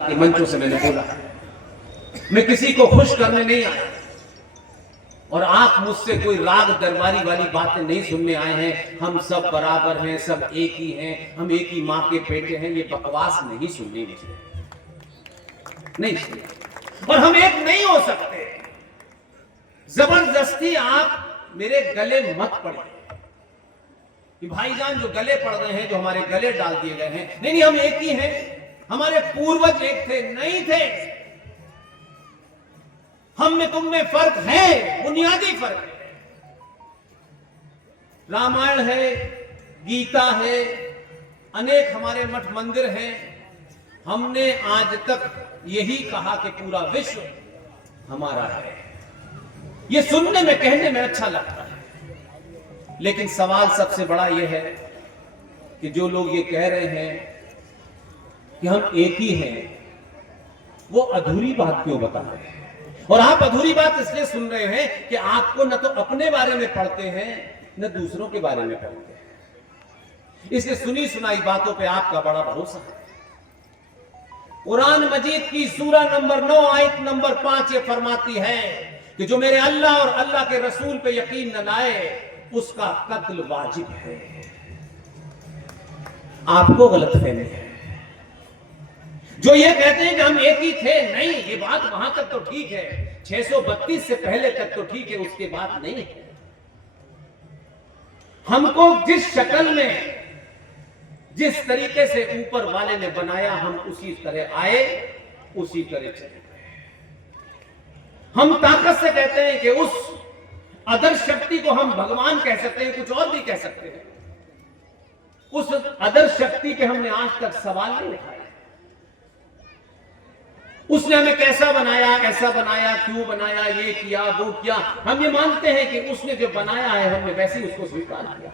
के मंचों से मैंने बोला, मैं किसी को खुश करने नहीं आया और आप मुझसे कोई राग दरबारी वाली बातें नहीं सुनने आए हैं। हम सब बराबर हैं, सब एक ही हैं, हम एक ही मां के बेटे हैं, ये बकवास नहीं सुननी मुझे, नहीं सुननी। और हम एक नहीं हो सकते। जबरदस्ती आप मेरे गले मत पड़े कि भाईजान जो गले पड़ गए हैं, जो हमारे गले डाल दिए गए हैं, नहीं हम एक ही हैं, हमारे पूर्वज एक थे, नहीं थे। हम में तुम में फर्क है, बुनियादी फर्क है। रामायण है, गीता है, अनेक हमारे मठ मंदिर हैं। हमने आज तक यही कहा कि पूरा विश्व हमारा है। ये सुनने में, कहने में अच्छा लगता है, लेकिन सवाल सबसे बड़ा यह है कि जो लोग ये कह रहे हैं कि हम एक ही हैं, वो अधूरी बात क्यों बता रहे हैं? और आप अधूरी बात इसलिए सुन रहे हैं कि आपको न तो अपने बारे में पढ़ते हैं, न दूसरों के बारे में पढ़ते हैं। इसलिए सुनी सुनाई बातों पे आपका बड़ा भरोसा है। कुरान मजीद की सूरा नंबर 9 आयत नंबर 5 ये फरमाती है कि जो मेरे अल्लाह और अल्लाह के रसूल पे यकीन न लाए उसका कत्ल वाजिब है। आपको गलतफहमी है। जो ये कहते हैं कि हम एक ही थे, नहीं, ये बात वहां तक तो ठीक है, 632 से पहले तक तो ठीक है, उसके बाद नहीं है। हमको जिस शक्ल में, जिस तरीके से ऊपर वाले ने बनाया, हम उसी तरह आए, उसी तरह चले गए। हम ताकत से कहते हैं कि उस अदर शक्ति को हम भगवान कह सकते हैं, कुछ और भी कह सकते हैं। उस अदर शक्ति पे हमने आज तक सवाल नहीं उठाया। उसने हमें कैसा बनाया, ऐसा बनाया, क्यों बनाया, ये किया, वो किया। हम ये मानते हैं कि उसने जो बनाया है हमने वैसे ही उसको स्वीकार किया।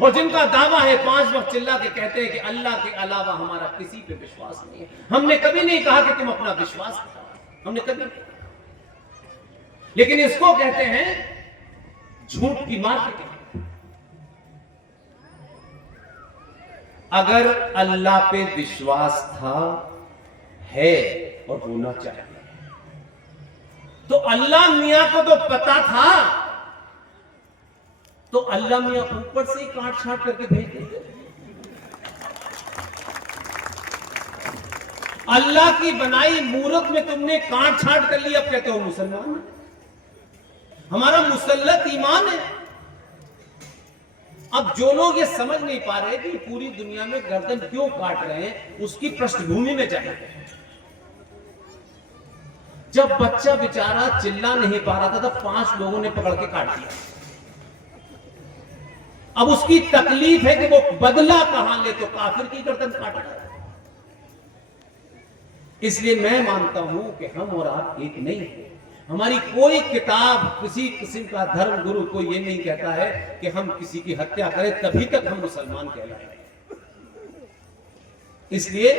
और जिनका दावा है 5 वक्त चिल्ला के कहते हैं कि अल्लाह के अलावा हमारा किसी पे विश्वास नहीं है। हमने कभी नहीं कहा कि तुम अपना विश्वास बताओ, हमने कभी नहीं कहा। लेकिन इसको कहते हैं झूठ की मार्केटिंग। अगर अल्लाह पे विश्वास था, है और होना चाहिए, तो अल्लाह मियां को तो पता था, तो अल्लाह मियां ऊपर से ही काट छाट करके भेज देते। अल्लाह की बनाई मूरत में तुमने काट छाट कर ली, अब कहते हो मुसलमान। हमारा मुसल्लत ईमान है। अब जो लोग ये समझ नहीं पा रहे कि पूरी दुनिया में गर्दन क्यों काट रहे हैं, उसकी पृष्ठभूमि में जाएंगे। जब बच्चा बेचारा चिल्ला नहीं पा रहा था, तब 5 लोगों ने पकड़ के काट दिया। अब उसकी तकलीफ है कि वो बदला कहां ले, तो काफिर की गर्दन काट रहा है। इसलिए मैं मानता हूं कि हम और आप एक नहीं है। हमारी कोई किताब, किसी किस्म का धर्म गुरु को ये नहीं कहता है कि हम किसी की हत्या करें तभी तक हम मुसलमान कहलाएं। इसलिए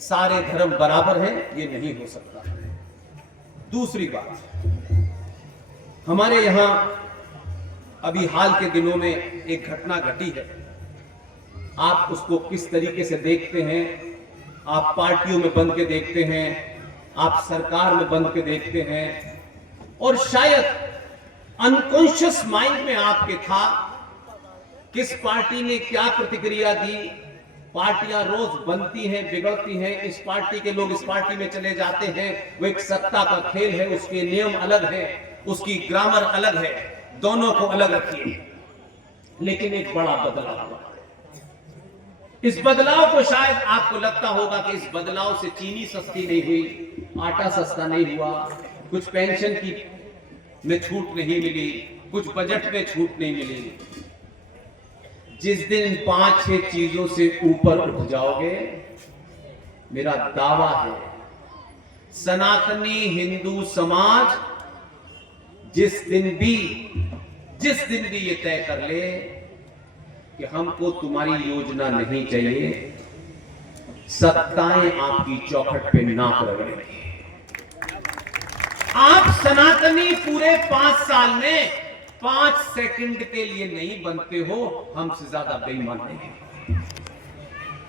सारे धर्म बराबर हैं, ये नहीं हो सकता। दूसरी बात, हमारे यहां अभी हाल के दिनों में एक घटना घटी है। आप उसको किस तरीके से देखते हैं? आप पार्टियों में बंद के देखते हैं, आप सरकार में बंद के देखते हैं, और शायद अनकॉन्शियस माइंड में आपके था किस पार्टी ने क्या प्रतिक्रिया दी। पार्टियां रोज बनती हैं, बिगड़ती हैं, इस पार्टी के लोग इस पार्टी में चले जाते हैं। वो एक सत्ता का खेल है, उसके नियम अलग है, उसकी ग्रामर अलग है, दोनों को अलग रखिए। लेकिन एक बड़ा बदलाव हुआ। इस बदलाव को शायद आपको लगता होगा कि इस बदलाव से चीनी सस्ती नहीं हुई, आटा सस्ता नहीं हुआ, कुछ पेंशन की में छूट नहीं मिली, कुछ बजट में छूट नहीं मिली। जिस दिन 5-6 चीजों से ऊपर उठ जाओगे, मेरा दावा है सनातनी हिंदू समाज जिस दिन भी ये तय कर ले कि हमको तुम्हारी योजना नहीं चाहिए, सत्ताएं आपकी चौखट पे नाक रगड़ेंगी। आप सनातनी पूरे 5 साल में 5 सेकंड के लिए नहीं बनते हो, हमसे ज्यादा बेईमान नहीं।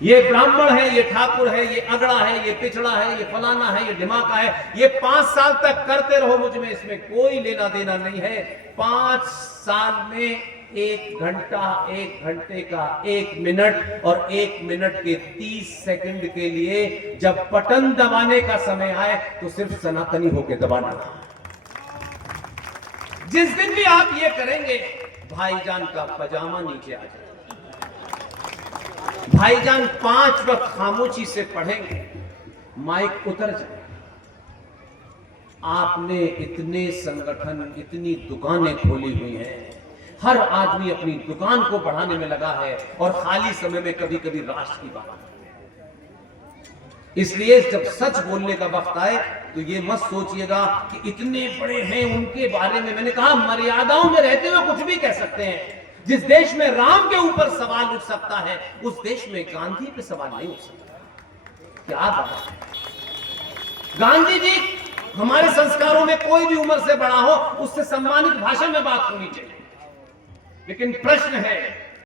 ये ब्राह्मण है, ये ठाकुर है, ये अगड़ा है, ये पिछड़ा है, ये फलाना है, ये ढिमाका है, ये 5 साल तक करते रहो, मुझ में इसमें कोई लेना देना नहीं है। 5 साल में 1 घंटा, 1 घंटे का 1 मिनट और 1 मिनट के 30 सेकंड के लिए जब बटन दबाने का समय आए तो सिर्फ सनातनी होकर दबाना। जिस दिन भी आप ये करेंगे, भाईजान का पजामा नीचे आ जाए, भाईजान 5 वक्त खामोशी से पढ़ेंगे, माइक उतर जाए। आपने इतने संगठन, इतनी दुकानें खोली हुई हैं, हर आदमी अपनी दुकान को बढ़ाने में लगा है और खाली समय में कभी कभी राष्ट्र की बात। इसलिए जब सच बोलने का वक्त आए तो ये मत सोचिएगा कि इतने बड़े हैं उनके बारे में। मैंने कहा मर्यादाओं में रहते हुए कुछ भी कह सकते हैं। जिस देश में राम के ऊपर सवाल उठ सकता है, उस देश में गांधी पे सवाल नहीं उठ सकता। क्या बात है। गांधी जी, हमारे संस्कारों में कोई भी उम्र से बड़ा हो उससे सम्मानित भाषा में बात होनी चाहिए। लेकिन प्रश्न है